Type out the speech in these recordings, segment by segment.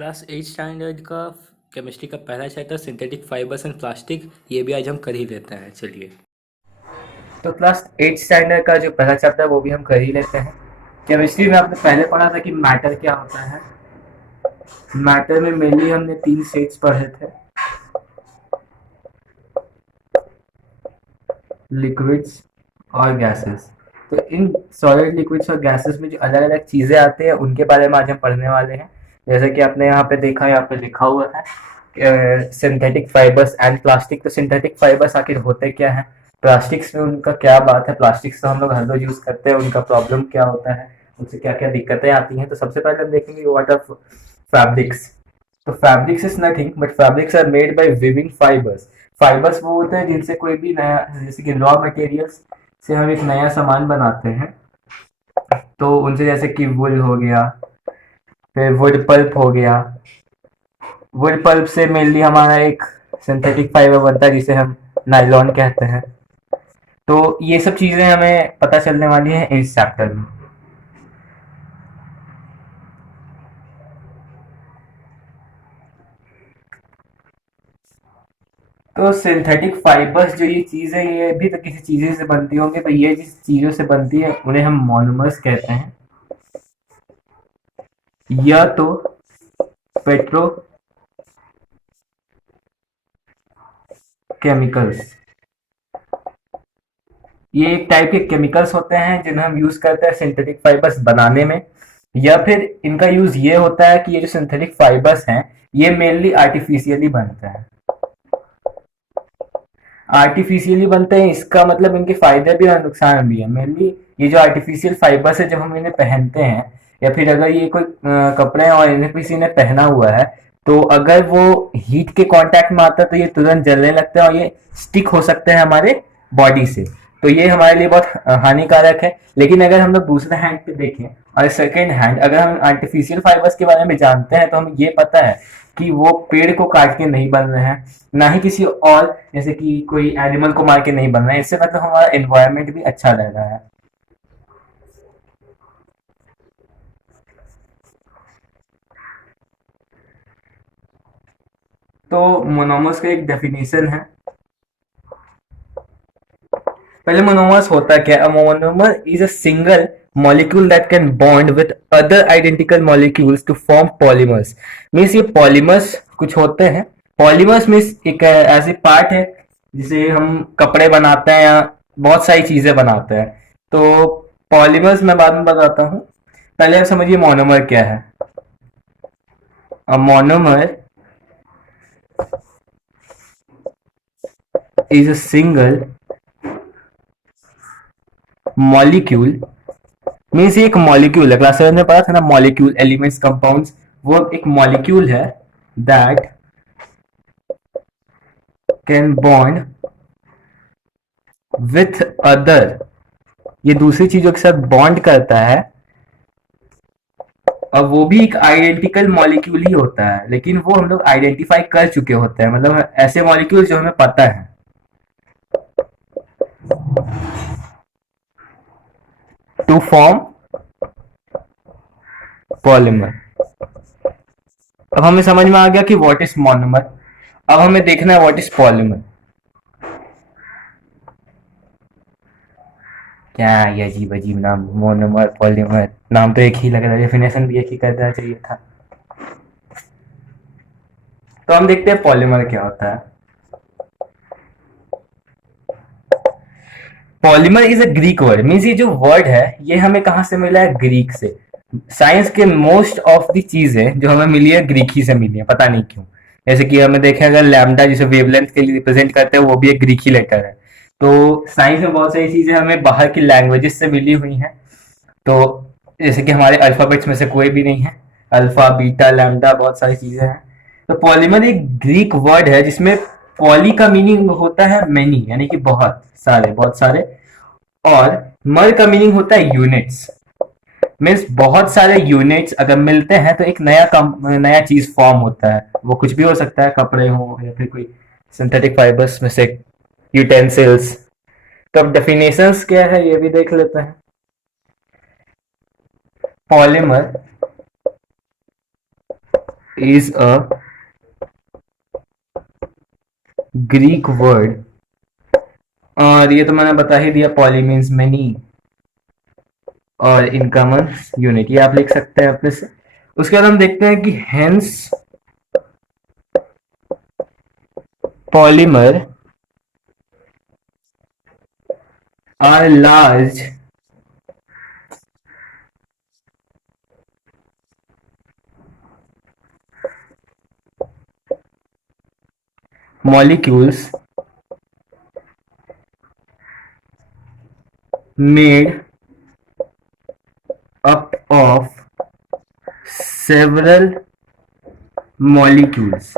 Class 8 standard का chemistry का पहला chapter synthetic fibres and plastic, ये भी आज हम कर ही लेते हैं। चलिए। तो क्लास 8 स्टैंडर्ड का जो पहला चैप्टर है वो भी हम कर ही लेते हैं। केमिस्ट्री में आपने पहले पढ़ा था कि मैटर क्या होता है। मैटर में मेनली हमने तीन स्टेट्स पढ़े थे, लिक्विड्स और गैसेस। तो इन सॉलिड, लिक्विड्स और गैसेस में जो अलग अलग चीजें आती हैं उनके बारे में आज हम पढ़ने वाले हैं। जैसे कि आपने यहाँ पे देखा, यहाँ पे लिखा हुआ है सिंथेटिक फाइबर्स एंड प्लास्टिक। तो सिंथेटिक फाइबर्स आखिर होते क्या है, प्लास्टिक्स में उनका क्या बात है। प्लास्टिक्स तो हम लोग हर रोज यूज करते हैं, उनका प्रॉब्लम क्या होता है, उनसे क्या क्या दिक्कतें आती हैं। तो सबसे पहले हम देखेंगे व्हाट आर फैब्रिक्स। तो fabrics is nothing but fabrics are made by weaving fibres. Fibres वो होते हैं जिनसे कोई भी नया, जैसे कि रॉ मटेरियल्स से हम एक नया सामान बनाते हैं। तो उनसे जैसे कि वुल हो गया, फिर वुड पल्प हो गया। वुड पल्प से मेनली हमारा एक सिंथेटिक फाइबर बनता है जिसे हम नाइलॉन कहते हैं। तो ये सब चीजें हमें पता चलने वाली हैं इस चैप्टर में। तो सिंथेटिक फाइबर्स जो ये चीज है, ये भी तो किसी चीजें से बनती होंगी। तो ये जिस चीजों से बनती है उन्हें हम मोनोमर्स कहते हैं, या तो पेट्रो केमिकल्स। ये एक टाइप के केमिकल्स होते हैं जिन्हें हम यूज करते हैं सिंथेटिक फाइबर्स बनाने में। या फिर इनका यूज ये होता है कि ये जो सिंथेटिक फाइबर्स हैं ये मेनली आर्टिफिशियली बनते हैं। आर्टिफिशियली बनते हैं, इसका मतलब इनके फायदे भी और नुकसान भी है। मेनली ये जो आर्टिफिशियल फाइबर्स है, जब हम इन्हें पहनते हैं या फिर अगर ये कोई कपड़े हैं और इन्हें किसी ने पहना हुआ है, तो अगर वो हीट के कांटेक्ट में आता है तो ये तुरंत जलने लगता है और ये स्टिक हो सकते हैं हमारे बॉडी से। तो ये हमारे लिए बहुत हानिकारक है। लेकिन अगर हम लोग दूसरे हैंड पे देखें और सेकेंड हैंड, अगर हम आर्टिफिशियल फाइबर्स के बारे में जानते हैं तो हमें ये पता है कि वो पेड़ को काट के नहीं बन रहे हैं, ना ही किसी और जैसे कि कोई एनिमल को मार के नहीं बन रहे हैं। इससे मतलब हमारा एनवायरमेंट भी अच्छा रह रहा है। तो मोनोमर्स का एक डेफिनेशन है। पहले मोनोमर्स होता क्या है? Monomer is a single molecule that can bond with other identical molecules to form polymers। Means ये पॉलीमर्स कुछ होते हैं। पॉलीमर्स मीन्स एक ऐसी पार्ट है जिसे हम कपड़े बनाते हैं या बहुत सारी चीजें बनाते हैं। तो पॉलीमर्स मैं बाद में बताता हूँ, पहले आप समझिए मोनोमर क्या है। A monomer is a single molecule। Means ये एक मॉलिक्यूल है, क्लास 7 में पढ़ा था ना, मॉलिक्यूल, एलिमेंट्स, कंपाउंड्स। वो एक मॉलिक्यूल है that can bond with other. ये दूसरी चीजों के साथ बॉन्ड करता है, और वो भी एक आइडेंटिकल मॉलिक्यूल ही होता है, लेकिन वो हम लोग आइडेंटिफाई कर चुके होते हैं, मतलब ऐसे मॉलिक्यूल जो हमें पता है, टू फॉर्म पॉलीमर। अब हमें समझ में आ गया कि व्हाट इज मोनोमर। अब हमें देखना है व्हाट इज पॉलीमर। क्या ये अजीब अजीब नाम, मोनोमर, पॉलीमर, नाम तो एक ही लग रहा है, डेफिनेशन भी एक ही कर देना चाहिए था। तो हम देखते हैं पॉलीमर क्या होता है। Polymer is a Greek word. Means ये जो वर्ड है ये हमें कहां से मिला है? ग्रीक से। साइंस के मोस्ट ऑफ दी चीजें जो हमें मिली है ग्रीक ही से मिली है, पता नहीं क्यों। जैसे कि हमें देखें, अगर लैम्डा जिसे वेवलेंथ के लिए रिप्रेजेंट करते हैं वो भी एक ग्रीक ही लेटर है। तो साइंस में बहुत सारी चीजें हमें बाहर की लैंग्वेजेस से मिली हुई हैं। तो जैसे कि हमारे अल्फाबेट्स में से कोई भी नहीं है, अल्फा, बीटा, लैम्डा, बहुत सारी चीजें हैं। तो पॉलीमर एक ग्रीक वर्ड है जिसमें पॉली का मीनिंग होता है मैनी, यानी कि बहुत सारे, बहुत सारे। और मर का मीनिंग होता है यूनिट्स। मीन्स बहुत सारे यूनिट्स अगर मिलते हैं तो एक नया चीज फॉर्म होता है। वो कुछ भी हो सकता है, कपड़े हो या फिर कोई सिंथेटिक फाइबर्स में से यूटेंसिल्स। तो अब डेफिनेशंस क्या है ये भी देख लेते हैं। Polymer is a Greek word, और ये तो मैंने बता ही दिया, पॉली मीन्स मेनी और इनकॉमन यूनिट, ये आप लिख सकते हैं अपने से। उसके बाद हम देखते हैं कि hence polymer are large molecules made up of several molecules,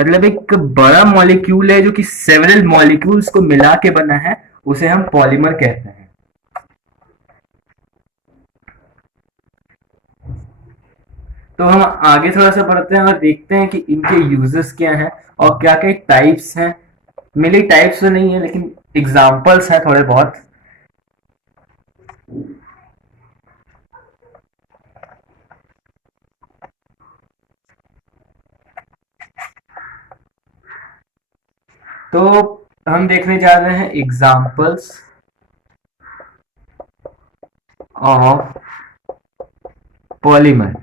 मतलब एक बड़ा मॉलिक्यूल है जो कि सेवरल मॉलिक्यूल्स को मिला के बना है, उसे हम पॉलीमर कहते हैं। तो हम आगे थोड़ा सा बढ़ते हैं और देखते हैं कि इनके यूजेस क्या हैं और क्या क्या टाइप्स हैं। मेनली टाइप्स तो नहीं है लेकिन एग्जांपल्स हैं थोड़े बहुत। तो हम देखने जा रहे हैं एग्जांपल्स ऑफ पॉलीमर।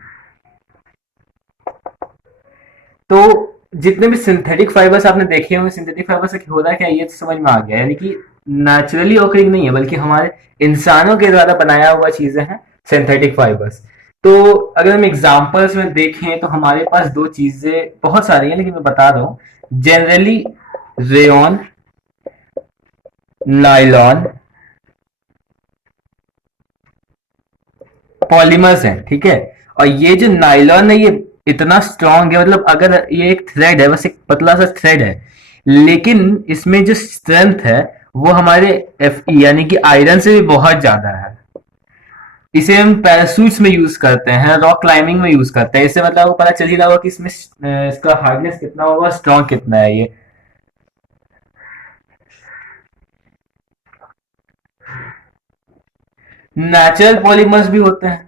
तो जितने भी सिंथेटिक फाइबर्स आपने देखे होंगे, सिंथेटिक फाइबर से होता क्या, ये तो समझ में आ गया, यानी कि नेचुरली ऑकरिंग नहीं है बल्कि हमारे इंसानों के द्वारा बनाया हुआ चीजें हैं सिंथेटिक फाइबर्स। तो अगर हम एग्जांपल्स में देखें तो हमारे पास दो चीजें बहुत सारी हैं लेकिन मैं बता रहा हूं। जनरली रेयन, नायलॉन पॉलीमर्स हैं, ठीक है। और ये जो नायलॉन है ये इतना स्ट्रांग है, मतलब अगर ये एक थ्रेड है, बस एक पतला सा थ्रेड है, लेकिन इसमें जो स्ट्रेंथ है वो हमारे Fe यानी कि आयरन से भी बहुत ज्यादा है। इसे हम पैरासूट्स में यूज करते हैं, रॉक क्लाइंबिंग में यूज करते हैं। इससे मतलब आपको पता चल ही रहा होगा कि इसमें इसका हार्डनेस कितना होगा, स्ट्रांग कितना है ये। नेचुरल पॉलीमर्स भी होते हैं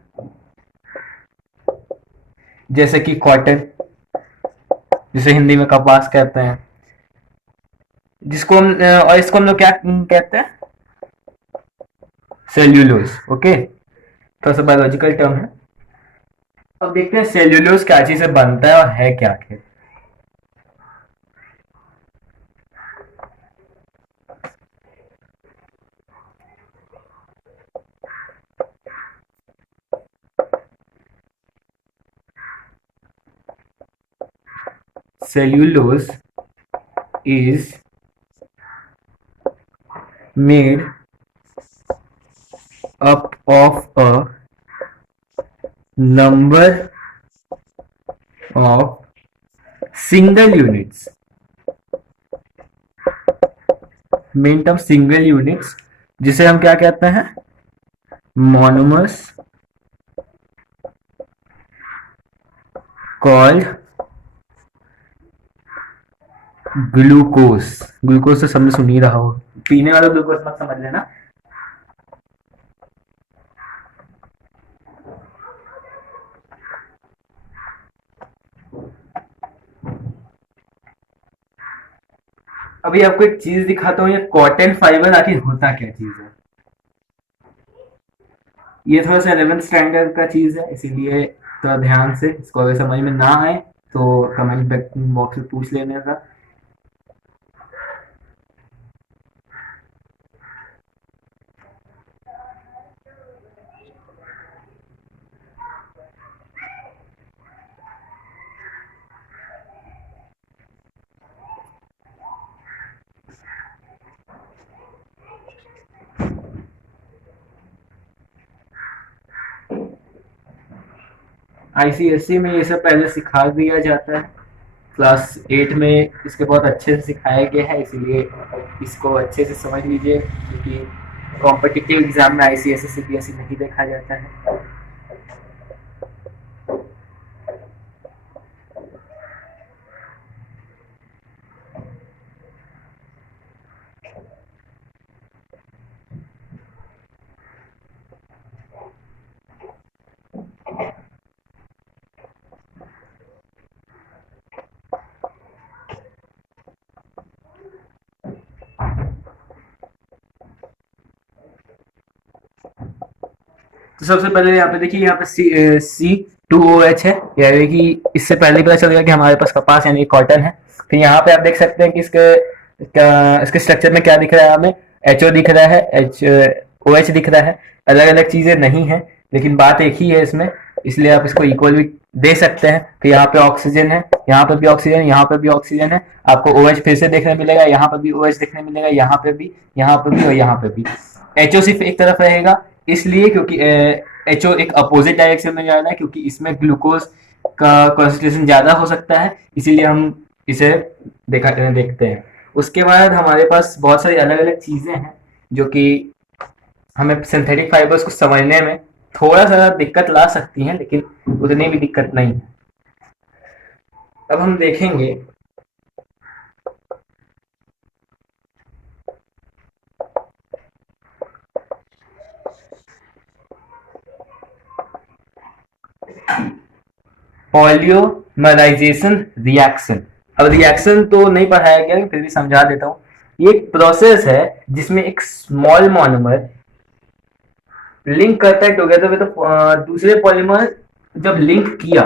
जैसे कि कॉटन, जिसे हिंदी में कपास कहते हैं, जिसको हम और इसको हम लोग क्या कहते हैं, सेल्यूलोज। ओके, थोड़ा सा बायोलॉजिकल टर्म है। अब देखते हैं सेल्यूलोज क्या चीज से बनता है और है क्या आखिर। Cellulose is made up of a number of single units, main term single units, जिसे हम क्या कहते हैं, मोनोमर्स कॉल्ड ग्लूकोज। ग्लूकोज तो सबने सुन ही रहा हो, पीने वाला ग्लूकोज मत समझ लेना। अभी आपको एक चीज दिखाता हूँ, ये कॉटन फाइबर आखिर होता क्या चीज है। ये थोड़ा सा 11th स्टैंडर्ड का चीज है, इसीलिए थोड़ा ध्यान से इसको, अगर समझ में ना आए तो कमेंट बॉक्स में पूछ लेने का। आईसीएससी में ये सब पहले सिखा दिया जाता है, क्लास 8 में इसके बहुत अच्छे से सिखाया गया है, इसीलिए इसको अच्छे से समझ लीजिए, क्योंकि कॉम्पिटिटिव एग्जाम में आईसीएससी सीबीएसई नहीं देखा जाता है। तो सबसे पहले यहाँ पे देखिए, यहाँ पे C2OH है, यानी कि इससे पहले ही पता चल गया कि हमारे पास कपास यानी कॉटन है। फिर यहाँ पे आप देख सकते हैं कि इसके स्ट्रक्चर में क्या दिख रहा है, हमें HO दिख रहा है, OH दिख रहा है। अलग अलग चीजें नहीं है, लेकिन बात एक ही है इसमें, इसलिए आप इसको इक्वल भी दे सकते हैं। फिर यहाँ पे ऑक्सीजन है, यहाँ पे भी ऑक्सीजन, यहाँ पे भी ऑक्सीजन है। आपको OH फिर से देखने मिलेगा, यहाँ पे भी OH देखने मिलेगा, यहाँ पे भी, यहाँ पे भी और यहाँ पे भी। HO सिर्फ एक तरफ रहेगा, इसलिए क्योंकि HO एक अपोजिट डायरेक्शन में जा रहा है, क्योंकि इसमें ग्लूकोज का कॉन्सेंट्रेशन ज्यादा हो सकता है, इसीलिए हम इसे देखते हैं। उसके बाद हमारे पास बहुत सारी अलग अलग चीजें हैं जो कि हमें सिंथेटिक फाइबर्स को समझने में थोड़ा सा दिक्कत ला सकती हैं, लेकिन उतनी भी दिक्कत नहीं है। अब हम देखेंगे पॉलीमराइजेशन रिएक्शन। अब रिएक्शन तो नहीं पढ़ाया गया, फिर भी समझा देता हूँ। ये एक प्रोसेस है जिसमें एक स्मॉल मॉनोमर लिंक करता है टुगेदर विद दूसरे पॉलीमर। जब लिंक किया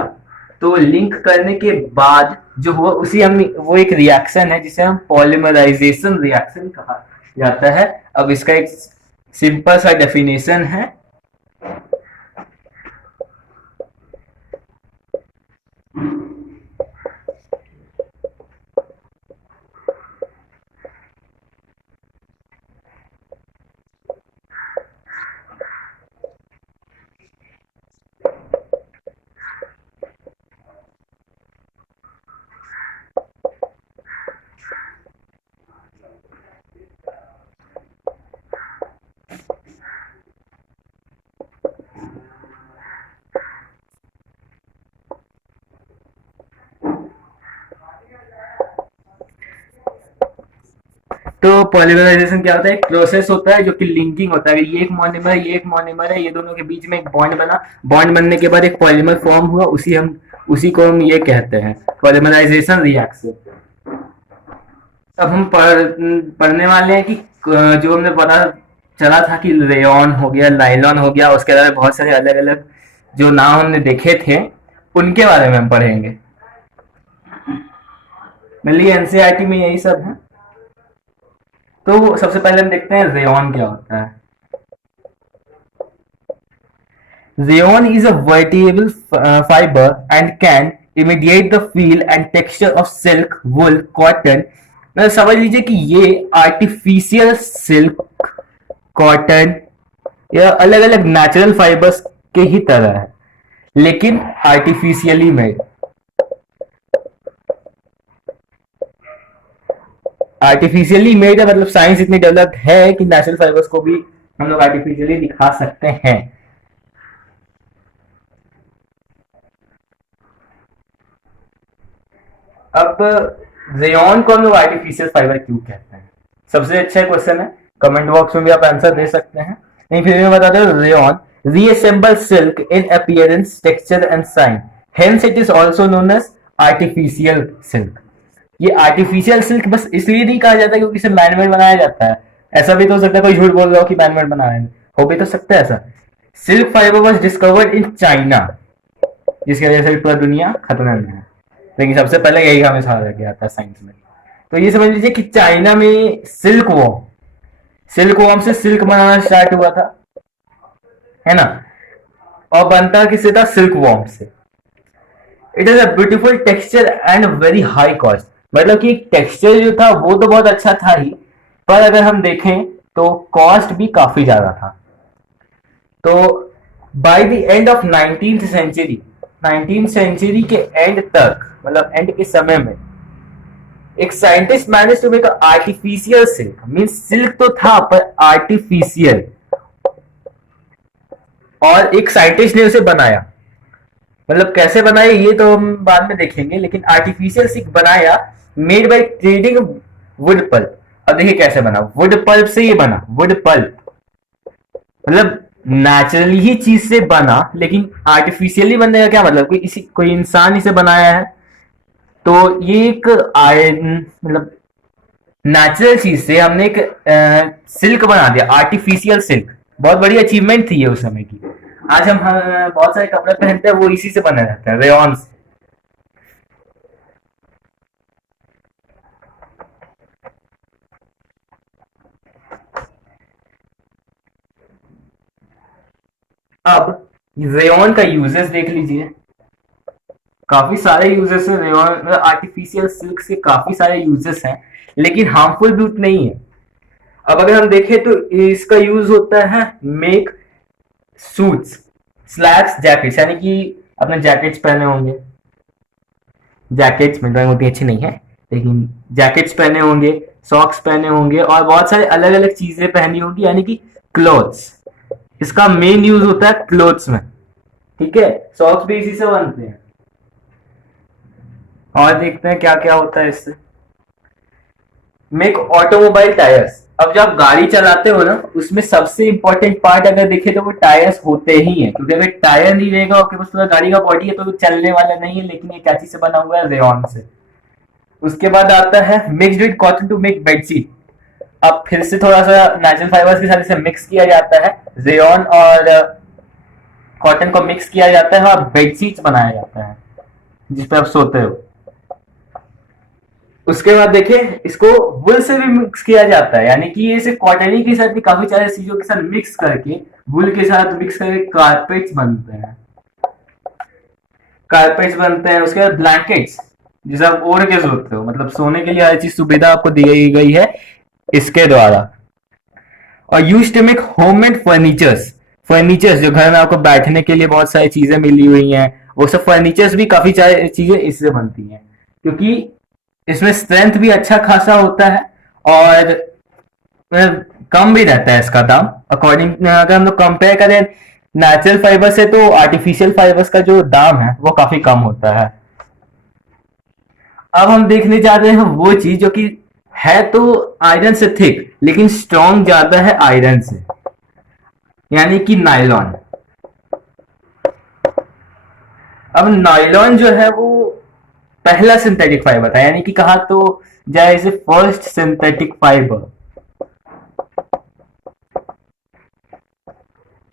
तो लिंक करने के बाद जो हुआ उसी हम वो एक रिएक्शन है जिसे हम पॉलीमराइजेशन रिएक्शन कहा जाता है। अब इसका एक सिंपल सा डेफिनेशन है। तो पॉलीमराइजेशन क्या होता है, एक प्रोसेस होता है जो कि लिंकिंग होता है। ये एक मोनोमर है, ये एक मोनोमर है, ये दोनों के बीच में एक बॉन्ड बना, बॉन्ड बनने के बाद एक पॉलीमर फॉर्म हुआ, उसी को हम ये कहते हैं पॉलीमराइजेशन रिएक्शन। अब हम पढ़ने वाले हैं कि जो हमने पता चला था कि रेयॉन हो गया, नायलॉन हो गया, उसके अलावा बहुत सारे अलग अलग जो नाम हमने देखे थे उनके बारे में हम पढ़ेंगे। मेनली एनसीईआरटी में यही सब है। तो सबसे पहले हम देखते हैं रेयॉन क्या होता है। Rayon is a vertebral fiber and can imitate the feel and texture of silk, wool, cotton। मतलब समझ लीजिए कि ये आर्टिफिशियल सिल्क, कॉटन या अलग अलग नेचुरल फाइबर्स के ही तरह है, लेकिन आर्टिफिशियली मेड। आर्टिफिशियली मेड है मतलब साइंस इतनी डेवलप्ड है कि नेचुरल फाइबर्स को भी हम लोग आर्टिफिशियली दिखा सकते हैं। अब रेयॉन को हम लोग आर्टिफिशियल फाइबर क्यों कहते हैं, सबसे अच्छा क्वेश्चन है। कमेंट बॉक्स में भी आप आंसर दे सकते हैं, नहीं फिर मैं बता दूं। Rayon reassemble silk in appearance, texture and shine, hence it is also known as artificial silk. ये आर्टिफिशियल सिल्क बस इसलिए नहीं कहा जाता क्योंकि इसे मैनमेड बनाया जाता है। ऐसा भी तो हो सकता है कोई झूठ बोल रहा हो कि मैनमेड बनाया है, हो भी तो सकता है ऐसा। Silk fibre was discovered in China, जिसकी वजह से पूरा दुनिया खतरा में है, लेकिन सबसे पहले यही हमें समझा गया था साइंस में। तो ये समझ लीजिए कि चाइना में सिल्क वॉर्म से सिल्क बनाना स्टार्ट हुआ था, है ना। और बनता किससे था, सिल्क वॉर्म से। It is a beautiful texture and very high cost. मतलब कि टेक्सचर जो था वो तो बहुत अच्छा था ही, पर अगर हम देखें तो कॉस्ट भी काफी ज्यादा था। तो by the end of 19th century, 19th century के एंड तक, मतलब एंड के समय में, एक scientist manage to make artificial silk. Means silk तो था पर आर्टिफिशियल, और एक साइंटिस्ट ने उसे बनाया। मतलब कैसे बनाया ये तो हम बाद में देखेंगे, लेकिन आर्टिफिशियल सिल्क बनाया made by trading wood pulp. अब देखिए कैसे बना, वुड पल्प से ये बना, वुड पल्प मतलब नेचुरली ही चीज से बना, लेकिन आर्टिफिशियली बनने का क्या मतलब, कोई इंसान इसे बनाया है। तो ये एक मतलब नेचुरल चीज से हमने एक सिल्क बना दिया, आर्टिफिशियल सिल्क। बहुत बड़ी अचीवमेंट थी ये उस समय की। आज हम बहुत सारे कपड़े पहनते हैं वो इसी से बने रहते हैं, रेयॉन से। अब रेयॉन का यूजेस देख लीजिए, काफी सारे यूजेस है रेयॉन, आर्टिफिशियल सिल्क से काफी सारे यूजेस हैं, लेकिन हार्मफुल भी उतने ही है। अब अगर हम देखें तो इसका यूज होता है मेक सूट्स, स्लैक्स, जैकेट्स, यानी कि अपने जैकेट्स पहने होंगे, जैकेट्स में ड्राइंग उतनी अच्छी नहीं है, लेकिन जैकेट्स पहने होंगे, सॉक्स पहने होंगे और बहुत सारे अलग अलग चीजें पहनी होंगी, यानी कि क्लोथ्स। इसका मेन यूज होता है क्लोथ्स में, ठीक है। सॉक्स भी इसी से बनते हैं। और देखते हैं क्या क्या होता है इससे। Make automobile tyres. अब जब आप गाड़ी चलाते हो ना, उसमें सबसे इंपॉर्टेंट पार्ट अगर देखे तो वो टायर्स होते ही हैं, क्योंकि अगर टायर नहीं रहेगा आपके पास पूरा गाड़ी का बॉडी है तो वो चलने वाला नहीं है। लेकिन ये क्या चीज से बना हुआ है, रेयॉन से। उसके बाद आता है mixed with cotton to make bedsheet. अब फिर से थोड़ा सा नेचुरल फाइबर्स के साथ इसे मिक्स किया जाता है, रेयॉन और कॉटन को मिक्स किया जाता है और बेडशीट बनाया जाता है जिस पे आप सोते हो। उसके बाद देखिए इसको वुल से भी मिक्स किया जाता है, यानी कि ये सिर्फ कॉटन के साथ भी काफी सारे चीजों के साथ मिक्स करके, वुल के साथ मिक्स करके कारपेट्स बनते हैं, कारपेट्स बनते हैं। उसके बाद ब्लैंकेट्स, जिसे आप ओढ़ के सोते हो, मतलब सोने के लिए हर चीज सुविधा आपको दी गई है इसके द्वारा। और use to make homemade furnitures, furnitures जो घर में आपको बैठने के लिए बहुत सारी चीजें मिली हुई हैं, वो सब फर्नीचर्स भी काफी सारी चीजें इससे बनती हैं, क्योंकि इसमें स्ट्रेंथ भी अच्छा खासा होता है और कम भी रहता है इसका दाम। अकॉर्डिंग अगर हम लोग कंपेयर करें नेचुरल फाइबर से, तो आर्टिफिशियल फाइबर्स का जो दाम है वो काफी कम होता है। अब हम देखने जा रहे हैं वो चीज जो कि है तो आयरन से थिक, लेकिन स्ट्रॉन्ग ज्यादा है आयरन से, यानी कि नायलॉन। अब नायलॉन जो है वो पहला सिंथेटिक फाइबर था, यानी कि कहा तो जाए इसे फर्स्ट सिंथेटिक फाइबर।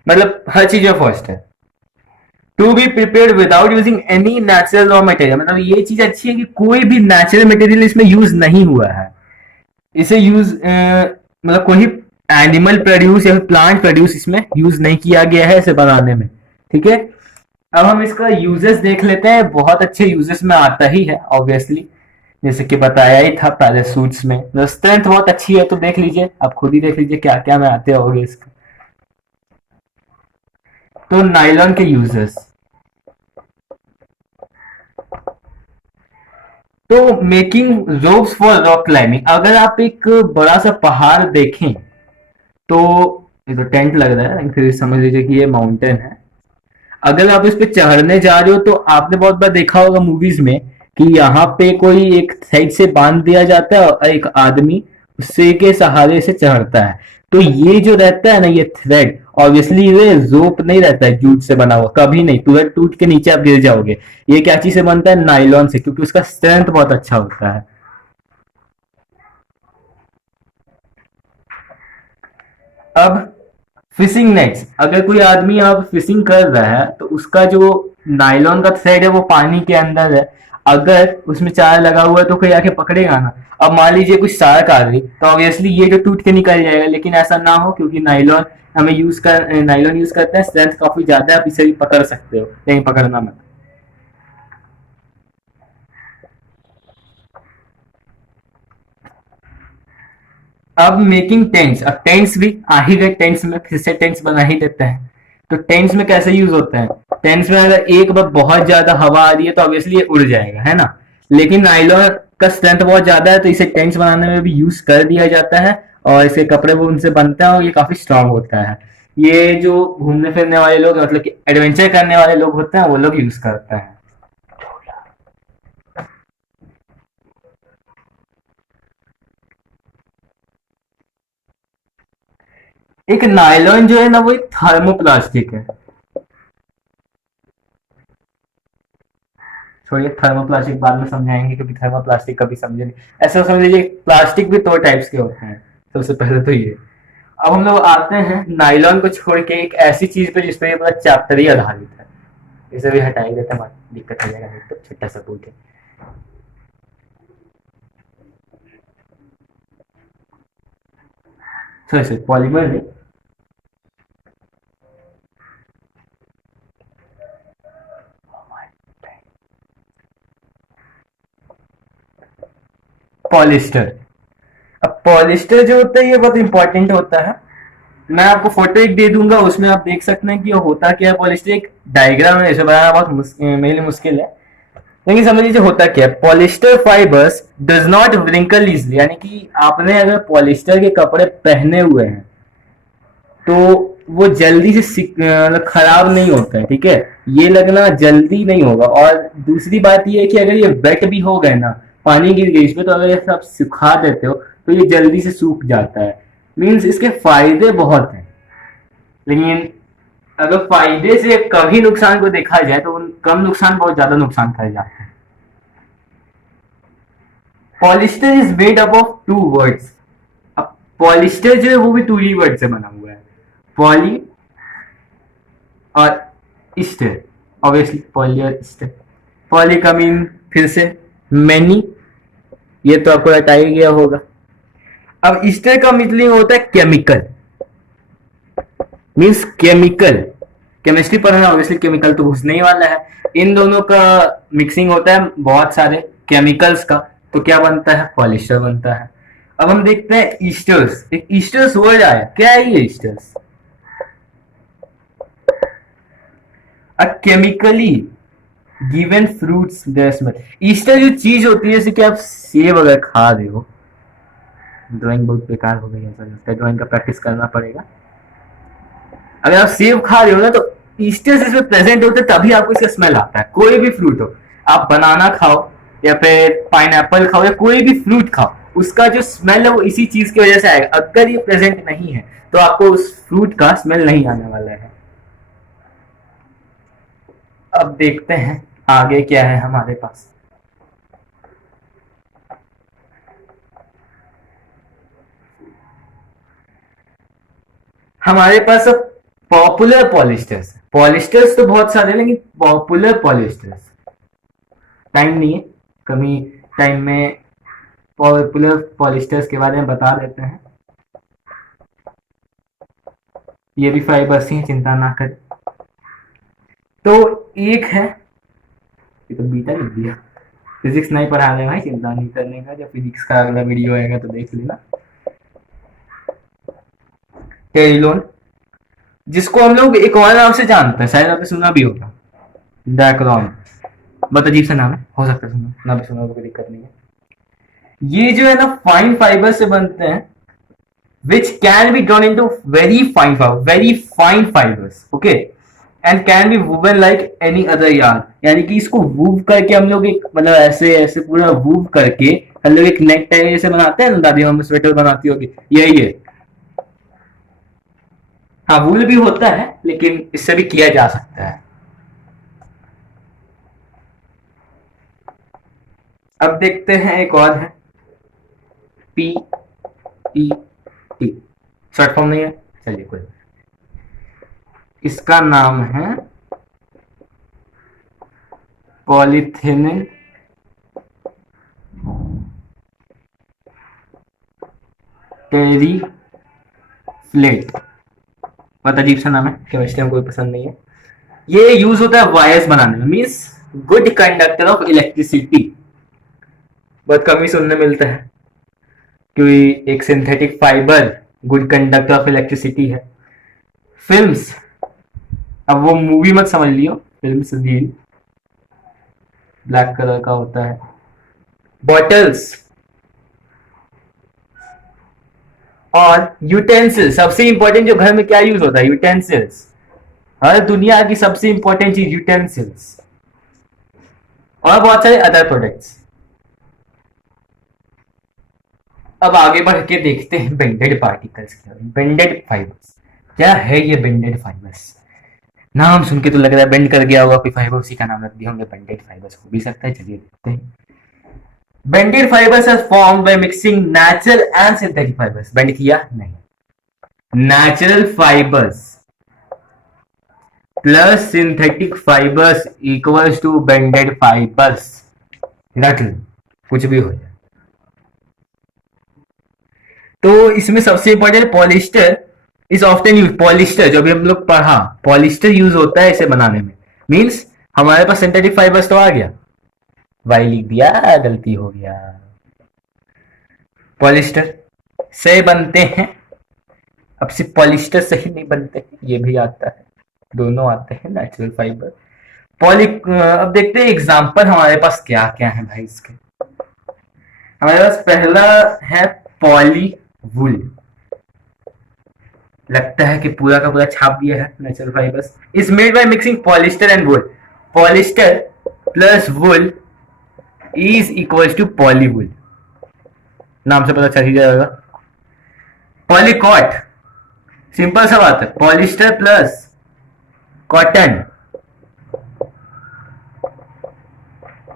मतलब हर चीज में फर्स्ट है। To be prepared without using any natural raw material, मतलब ये चीज अच्छी है कि कोई भी नेचुरल मटेरियल इसमें यूज नहीं हुआ है। इसे यूज मतलब कोई एनिमल प्रोड्यूस या प्लांट प्रोड्यूस इसमें यूज नहीं किया गया है इसे बनाने में, ठीक है। अब हम इसका यूजेस देख लेते हैं। बहुत अच्छे यूजेस में आता ही है ऑब्वियसली, जैसे कि बताया ही था पहले सूट्स में। स्ट्रेंथ बहुत अच्छी है, तो देख लीजिए, आप खुद ही देख लीजिए क्या क्या में आते होंगे इसका। तो नायलॉन के यूजेस, तो making ropes for rock climbing. अगर आप एक बड़ा सा पहाड़ देखें तो ये तो टेंट लग रहा है, फिर समझ लीजिए कि ये माउंटेन है। अगर आप इस पे चढ़ने जा रहे हो तो आपने बहुत बार देखा होगा मूवीज में कि यहाँ पे कोई एक साइड से बांध दिया जाता है और एक आदमी उससे के सहारे से चढ़ता है। तो ये जो रहता है ना, ये थ्रेड, ऑब्वियसली ये रोप नहीं रहता है जूट से बना हुआ, कभी नहीं, तुरंत टूट के नीचे आप गिर जाओगे। ये क्या चीज से बनता है, नायलॉन से, क्योंकि उसका स्ट्रेंथ बहुत अच्छा होता है। अब फिशिंग नेट्स, अगर कोई आदमी अब फिशिंग कर रहा है तो उसका जो नायलॉन का थ्रेड है वो पानी के अंदर है, अगर उसमें चारा लगा हुआ है तो कोई आके पकड़ेगा ना। अब मान लीजिए कुछ शार्क आ गई तो ऑब्वियसली ये जो टूट के निकल जाएगा, लेकिन ऐसा ना हो, क्योंकि नायलॉन यूज करते हैं, स्ट्रेंथ काफी ज्यादा है, आप इसे भी पकड़ सकते हो, लेकिन पकड़ना मत। अब मेकिंग टेंट्स, अब टेंट्स भी आ ही गए, टेंट्स में फिर से टेंट्स बना ही देते हैं। तो टेंट्स में कैसे यूज होते हैं, टेंट्स में अगर एक बार बहुत ज्यादा हवा आ रही है तो ऑब्वियसली ये उड़ जाएगा, है ना। लेकिन नाइलॉन का स्ट्रेंथ बहुत ज्यादा है, तो इसे टेंट्स बनाने में भी यूज कर दिया जाता है और इसे कपड़े वो उनसे बनते हैं और ये काफी स्ट्रांग होता है। ये जो घूमने फिरने वाले लोग, मतलब कि एडवेंचर करने वाले लोग होते हैं, वो लोग यूज करते हैं। एक नायलॉन जो है ना, वो एक थर्मोप्लास्टिक है। छोड़िए, थर्मोप्लास्टिक बाद में समझाएंगे, क्योंकि थर्मोप्लास्टिक कभी समझे नहीं। ऐसा समझ लीजिए प्लास्टिक भी दो टाइप्स के होते हैं। सबसे पहले तो ये, अब हम लोग आते हैं नायलॉन को छोड़ के एक ऐसी चीज पे जिस पे ये पूरा चैप्टर ही आधारित है। इसे भी हटा ही देते हैं, दिक्कत हो जाएगा नहीं तो। छोटा सा बोल है, सॉरी पॉलीमर नहीं, पॉलिस्टर। अब पॉलिस्टर जो होता है ये बहुत इंपॉर्टेंट होता है। मैं आपको फोटो एक दे दूंगा, उसमें आप देख सकते हैं कि ये होता क्या है। पॉलिस्टर एक डायग्राम है, इसे बनाना बहुत मेरे लिए मुश्किल है, लेकिन समझ लीजिए होता क्या है। Polyester fibres does not wrinkle easily, यानी कि आपने अगर पॉलिस्टर के कपड़े पहने हुए हैं तो वो जल्दी से मतलब खराब नहीं होता है, ठीक है। ये लगना जल्दी नहीं होगा। और दूसरी बात ये है कि अगर ये वेट भी हो गए ना, पानी गिर गई इसमें, तो अगर ये आप सुखा देते हो तो ये जल्दी से सूख जाता है। मीन्स इसके फायदे बहुत हैं, लेकिन अगर फायदे से कभी नुकसान को देखा जाए तो कम नुकसान बहुत ज्यादा नुकसान कर जाते हैं। Polyester is made up of two words. अब पॉलिस्टर जो है वो भी टू ही वर्ड से बना हुआ है, पॉली और स्टर। Obviously polyester. पॉली का मीन फिर से मैनी, ये तो आपको हटा ही गया होगा। अब स्टर का मीनिंग होता है केमिकल, मीन्स केमिकल। केमिस्ट्री पढ़ना ऑब्वियसली केमिकल तो घुसने ही वाला है। इन दोनों का मिक्सिंग होता है बहुत सारे केमिकल्स का, तो क्या बनता है, पॉलिस्टर बनता है। अब हम देखते हैं ईस्टर्स। एक ईस्टर्स वर्ड आया, क्या है ये esters? A chemically given fruits their smell. Ester जो चीज होती है, जैसे कि आप सेब अगर खा रहे हो, ड्राइंग बहुत बेकार हो गई, ऐसा लगता है ड्राइंग का प्रैक्टिस करना पड़ेगा। अगर आप सेब खा रहे हो ना, तो ईस्टर्स इसमें प्रेजेंट होते तभी आपको इसका स्मेल आता है। कोई भी फ्रूट हो, आप बनाना खाओ या फिर पाइनएप्पल खाओ या कोई भी फ्रूट खाओ, उसका जो स्मेल है वो इसी चीज की वजह से आएगा। अगर ये प्रेजेंट नहीं है तो आपको उस फ्रूट का स्मेल नहीं आने वाला है। अब देखते हैं आगे क्या है हमारे पास। हमारे पास अब पॉपुलर पॉलिस्टर्स। पॉलिस्टर्स तो बहुत सारे, लेकिन पॉपुलर पॉलिस्टर्स, टाइम नहीं है, कमी टाइम में पॉपुलर पॉलिस्टर्स के बारे में बता देते हैं। ये भी फाइबर्स ही, चिंता ना करें। तो एक है, ये तो बीटा लिख दिया, फिजिक्स नहीं पढ़ाने भाई, चिंता नहीं करने का। जब फिजिक्स का अगला वीडियो आएगा तो देख लेना। टेरिलोन, जिसको हम लोग एक और नाम से जानते हैं, शायद आपने सुना भी होगा, डायक्रॉन। बहुत अजीब सा नाम है, हो सकता है सुना ना भी सुना, कोई दिक्कत नहीं है। ये जो है ना फाइन फाइबर से बनते हैं, which can be drawn into very fine fibers, okay, and can be woven like any other yarn। यानी कि इसको वूव करके हम लोग एक, मतलब ऐसे ऐसे पूरा वूव करके हम लोग एक नेक टाइप जैसे बनाते हैं ना, दादी मम्मी स्वेटर बनाती होगी, यही है। हाँ, वूल भी होता है, लेकिन इससे भी किया जा सकता है। अब देखते हैं एक और है, P E T, short form नहीं है, चलिए कोई। इसका नाम है पॉलीथिलीन टेरिफ्लेट। बहुत अजीब सा नाम है, केमिस्ट्री में कोई पसंद नहीं है। ये यूज होता है वायर्स बनाने में, means good conductor of electricity. बहुत कम ही सुनने मिलता है क्योंकि एक synthetic fibre good conductor of electricity है। फिल्म्स, अब वो मूवी मत समझ लियो, फिल्म्स रील ब्लैक कलर का होता है। बॉटल्स और यूटेंसिल्स, सबसे इंपॉर्टेंट जो घर में क्या यूज होता है, यूटेंसिल्स। हर दुनिया की सबसे इंपॉर्टेंट चीज यूटेंसिल्स, और बहुत सारे अदर प्रोडक्ट्स। अब आगे बढ़ के देखते हैं बेंडेड पार्टिकल्स के बारे में। बेंडेड फाइबर्स, क्या है ये बेंडेड फाइबर्स? नाम सुन के तो लग रहा है बेंड कर गया होगा कोई फाइबर, उसी का नाम रख दिया होंगे बेंडेड फाइबर्स, हो भी सकता है। चलिए देखते हैं। Blended fibres are formed by mixing natural and synthetic fibres. Blend किया नहीं, natural fibres plus synthetic fibres equals to blended fibres, रख लो कुछ भी हो जाए। तो इसमें सबसे important polyester is often use, polyester जो भी हम लोग पढ़ा, पॉलिस्टर यूज होता है इसे बनाने में। मीन्स हमारे पास सिंथेटिक फाइबर्स तो आ गया, वाई लिख दिया, गलती हो गया। पॉलिस्टर से बनते हैं, अब सिर्फ पॉलिस्टर से ही नहीं बनते हैं, ये भी आता है, दोनों आते हैं नेचुरल फाइबर। पॉली अब देखते हैं एग्जांपल हमारे पास क्या क्या है भाई इसके। हमारे पास पहला है पॉली वुल, लगता है कि पूरा का पूरा छाप दिया है। Natural fibres is made by mixing polyester and wool, polyester plus wool is equal to polywool, नाम से पता चल ही जाएगा। पॉलीकॉट, सिंपल सा बात है, पॉलिस्टर प्लस कॉटन,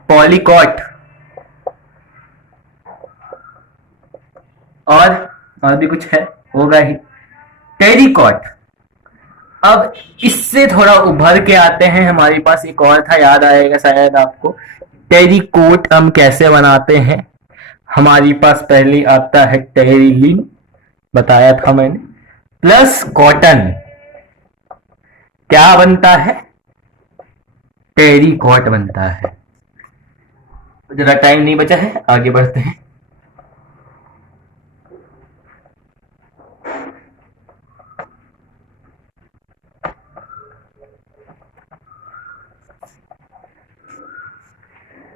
पॉलीकॉट। और भी कुछ है, होगा ही, टेरिकॉट। अब इससे थोड़ा उभर के आते हैं, हमारे पास एक और था, याद आएगा शायद आपको, टेरिकोट हम कैसे बनाते हैं। हमारे पास पहले आता है टेरिलिन, बताया था मैंने, प्लस कॉटन, क्या बनता है, टेरिकॉट बनता है। जरा टाइम नहीं बचा है, आगे बढ़ते हैं।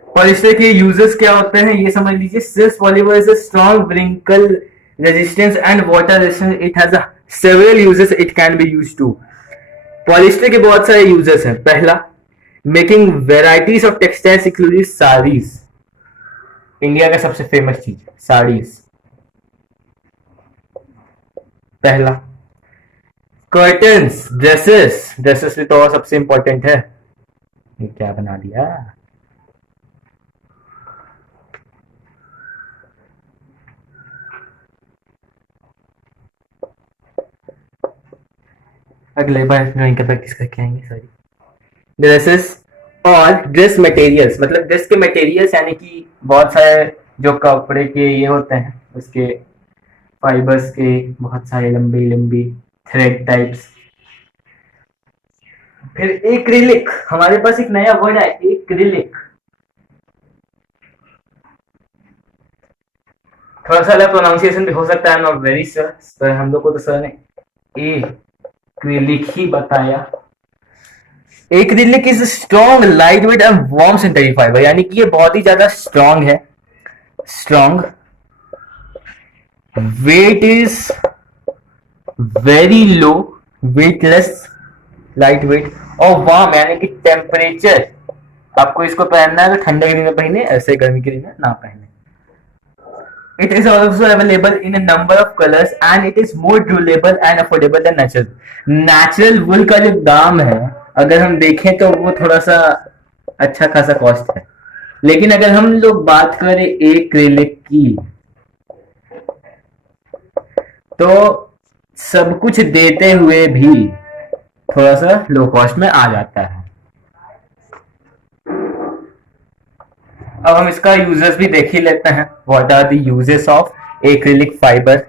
पॉलिस्टर के यूजेस क्या होते हैं ये समझ लीजिए। Silk polymer is a strong wrinkle resistance and water resistance, it has several uses it can be used to. Polyester के बहुत सारे यूजेस हैं। पहला, making varieties of textiles including saris, India का सबसे फेमस चीज साड़ीज, पहला। कर्टन्स, ड्रेसेस, ड्रेसेस भी तो और सबसे इंपॉर्टेंट है, ये क्या बना दिया। अगले बार ड्राइंग का प्रैक्टिस करके आएंगे, सॉरी। ड्रेसेस और ड्रेस मटेरियल्स, मतलब ड्रेस के मटेरियल्स यानी कि बहुत सारे जो कपड़े के ये होते हैं उसके फाइबर्स के बहुत सारे लंबी लंबी थ्रेड टाइप्स। फिर एक्रिलिक, हमारे पास एक नया वर्ड है एक्रिलिक, थोड़ा सा अलग प्रोनाउंसिएशन भी हो सकता है, I am not very sure, पर हम लोग को तो सर ने एक्रिलिक ही बताया। Acrylic is strong light weight and warm synthetic fibre, यानी कि ये बहुत ही ज्यादा स्ट्रॉन्ग है, strong, weight is very low, weightless, light weight, और वार्म यानी कि टेम्परेचर, आपको इसको पहनना है तो ठंडे के दिन में पहने, ऐसे गर्मी के दिन में ना पहने। It is also available in a number of colors and it is more durable and affordable than natural. Natural wool का जो दाम है अगर हम देखें तो वो थोड़ा सा अच्छा खासा कॉस्ट है, लेकिन अगर हम लोग बात करें एक्रिलिक की तो सब कुछ देते हुए भी थोड़ा सा लो कॉस्ट में आ जाता है। अब हम इसका यूजेस भी देख ही लेते हैं। What are the uses of acrylic fibre.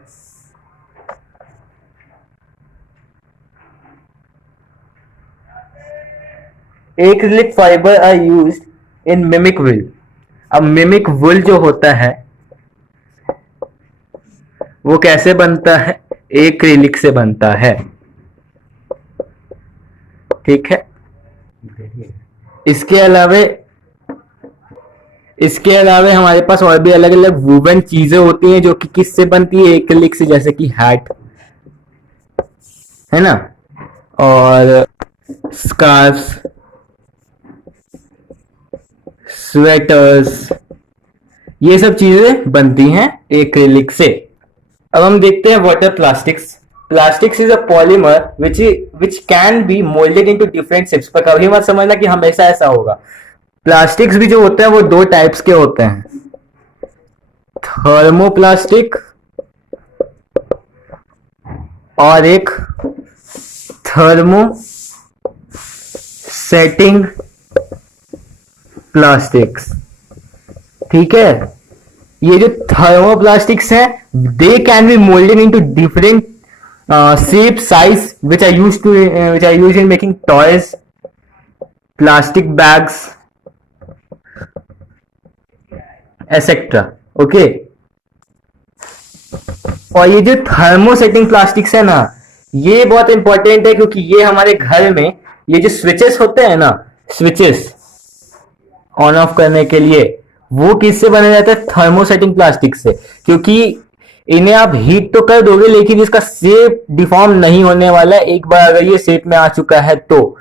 Acrylic fibre are used in mimic wool. अब मिमिक वुल जो होता है वो कैसे बनता है, एक्रिलिक से बनता है, ठीक है। इसके अलावे हमारे पास और भी अलग अलग वूवन चीजें होती हैं जो कि किससे बनती है, एक्रिलिक से, जैसे कि हैट है ना, और स्कार्फ्स, स्वेटर्स, ये सब चीजें बनती हैं एक्रिलिक से। अब हम देखते हैं water plastics. Plastics is a polymer which can be moulded into different shapes. पर कभी मत समझना कि हमेशा ऐसा होगा। प्लास्टिक्स भी जो होते हैं वो दो टाइप्स के होते हैं, थर्मोप्लास्टिक और एक थर्मो सेटिंग प्लास्टिक्स। ठीक है, ये जो थर्मोप्लास्टिक्स है they can be moulded into different shape size which are used in making toys, plastic bags etcetera. Okay, और ये जो थर्मोसेटिंग प्लास्टिक्स है ना, ये बहुत इंपॉर्टेंट है क्योंकि ये हमारे घर में ये जो स्विचेस होते हैं ना, स्विचेस ऑन ऑफ करने के लिए, वो किससे बने रहते हैं? थर्मोसेटिंग प्लास्टिक से। क्योंकि इन्हें आप हीट तो कर दोगे लेकिन इसका शेप डिफॉर्म नहीं होने वाला है एक बार अगर ये शेप में आ चुका है तो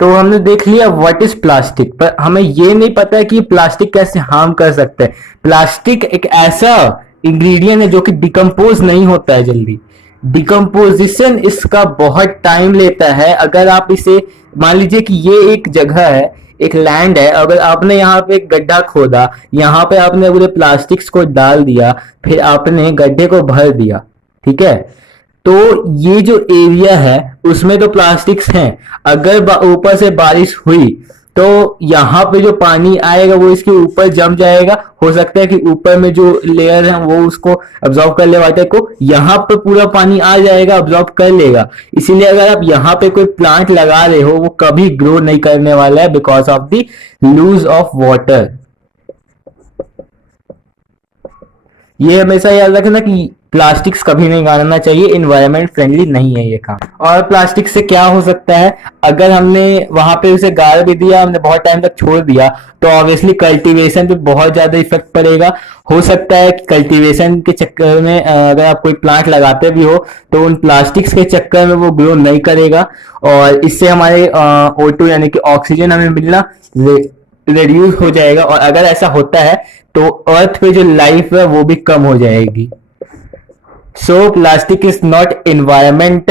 हमने देख लिया व्हाट इज प्लास्टिक, पर हमें ये नहीं पता है कि प्लास्टिक कैसे हार्म कर सकता है। प्लास्टिक एक ऐसा इंग्रेडिएंट है जो कि डिकम्पोज नहीं होता है जल्दी, डिकम्पोजिशन इसका बहुत टाइम लेता है। अगर आप इसे मान लीजिए कि ये एक जगह है, एक लैंड है, अगर आपने यहाँ पे एक गड्ढा खोदा, यहाँ पे आपने पूरे प्लास्टिक्स को डाल दिया, फिर आपने गड्ढे को भर दिया, ठीक है, तो ये जो एरिया है उसमें तो प्लास्टिक्स हैं। अगर ऊपर से बारिश हुई तो यहाँ पे जो पानी आएगा वो इसके ऊपर जम जाएगा। हो सकता है कि ऊपर में जो लेयर है वो उसको अब्जॉर्ब कर ले वाटर को, यहाँ पे पूरा पानी आ जाएगा, अब्जॉर्ब कर लेगा। इसीलिए अगर आप यहाँ पे कोई प्लांट लगा रहे हो वो कभी ग्रो नहीं करने वाला है because of the loss of water. ये हमेशा याद रखना कि प्लास्टिक्स कभी नहीं गाड़ना चाहिए, इन्वायरमेंट फ्रेंडली नहीं है ये काम। और प्लास्टिक से क्या हो सकता है, अगर हमने वहां पे उसे गाड़ भी दिया, हमने बहुत टाइम तक छोड़ दिया, तो ऑब्वियसली कल्टीवेशन पे बहुत ज्यादा इफेक्ट पड़ेगा। हो सकता है कि कल्टीवेशन के चक्कर में अगर आप कोई प्लांट लगाते भी हो तो उन प्लास्टिक्स के चक्कर में वो ग्रो नहीं करेगा और इससे हमारे O2 यानी कि ऑक्सीजन हमें मिलना रिड्यूस हो जाएगा। और अगर ऐसा होता है तो अर्थ पे जो लाइफ है वो भी कम हो जाएगी। सो plastic is not environment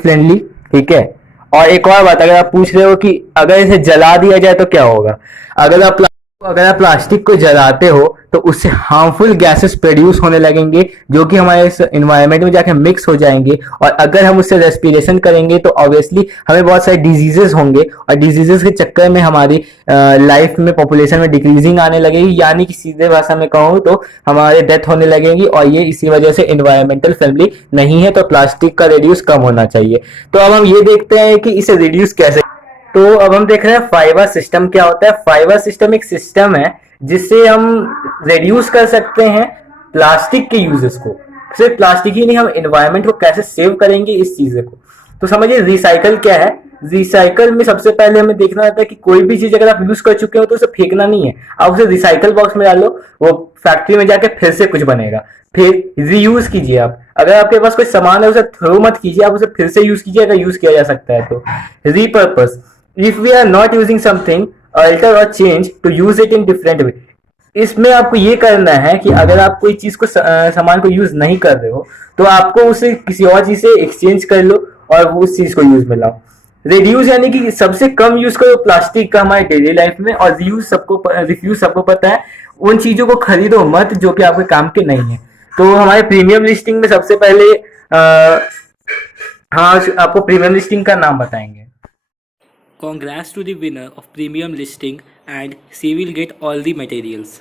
friendly, ठीक है। और एक और बात, अगर आप पूछ रहे हो कि अगर इसे जला दिया जाए तो क्या होगा, अगर आप प्लास्टिक को जलाते हो तो उससे हार्मफुल गैसेस प्रोड्यूस होने लगेंगे जो कि हमारे इस इन्वायरमेंट में जाके मिक्स हो जाएंगे। और अगर हम उससे रेस्पिरेशन करेंगे तो ऑब्वियसली हमें बहुत सारे डिजीजेस होंगे और डिजीजेस के चक्कर में हमारी लाइफ में पॉपुलेशन में डिक्रीजिंग आने लगेगी, यानी कि सीधे भाषा में कहूँ तो हमारे डेथ होने लगेगी। और ये इसी वजह से इन्वायरमेंटल फ्रेंडली नहीं है, तो प्लास्टिक का रिड्यूस कम होना चाहिए। तो अब हम ये देखते हैं कि इसे रिड्यूस कैसे। तो अब हम देख रहे हैं फाइबर सिस्टम क्या होता है। फाइबर सिस्टम एक सिस्टम है जिससे हम रिड्यूस कर सकते हैं प्लास्टिक के यूजेस को। सिर्फ प्लास्टिक ही नहीं, हम एनवायरनमेंट को कैसे सेव करेंगे इस चीज को। तो समझिए रिसाइकल क्या है। रिसाइकल में सबसे पहले हमें देखना रहता है कि कोई भी चीज अगर आप यूज कर चुके हो तो उसे फेंकना नहीं है, आप उसे रिसाइकल बॉक्स में डालो, वो फैक्ट्री में जाके फिर से कुछ बनेगा। फिर रीयूज कीजिए। आप अगर आपके पास कोई सामान है उसे थ्रो मत कीजिए, आप उसे फिर से यूज कीजिए अगर यूज किया जा सकता है तो। Repurpose, if we are not using something, alter और change to use it in different way. इसमें आपको ये करना है कि अगर आप कोई चीज को सामान को यूज नहीं कर रहे हो तो आपको उसे किसी और चीज से एक्सचेंज कर लो और उस चीज को यूज में लाओ। रिड्यूस यानी कि सबसे कम यूज करो प्लास्टिक का हमारे डेली लाइफ में। और रिफ्यूज सबको पता है, उन चीजों को खरीदो मत जो कि आपके काम के नहीं है। तो हमारे प्रीमियम लिस्टिंग में सबसे पहले हाँ आपको प्रीमियम लिस्टिंग का नाम बताएंगे। Congrats to the winner of premium listing and she will get all the materials.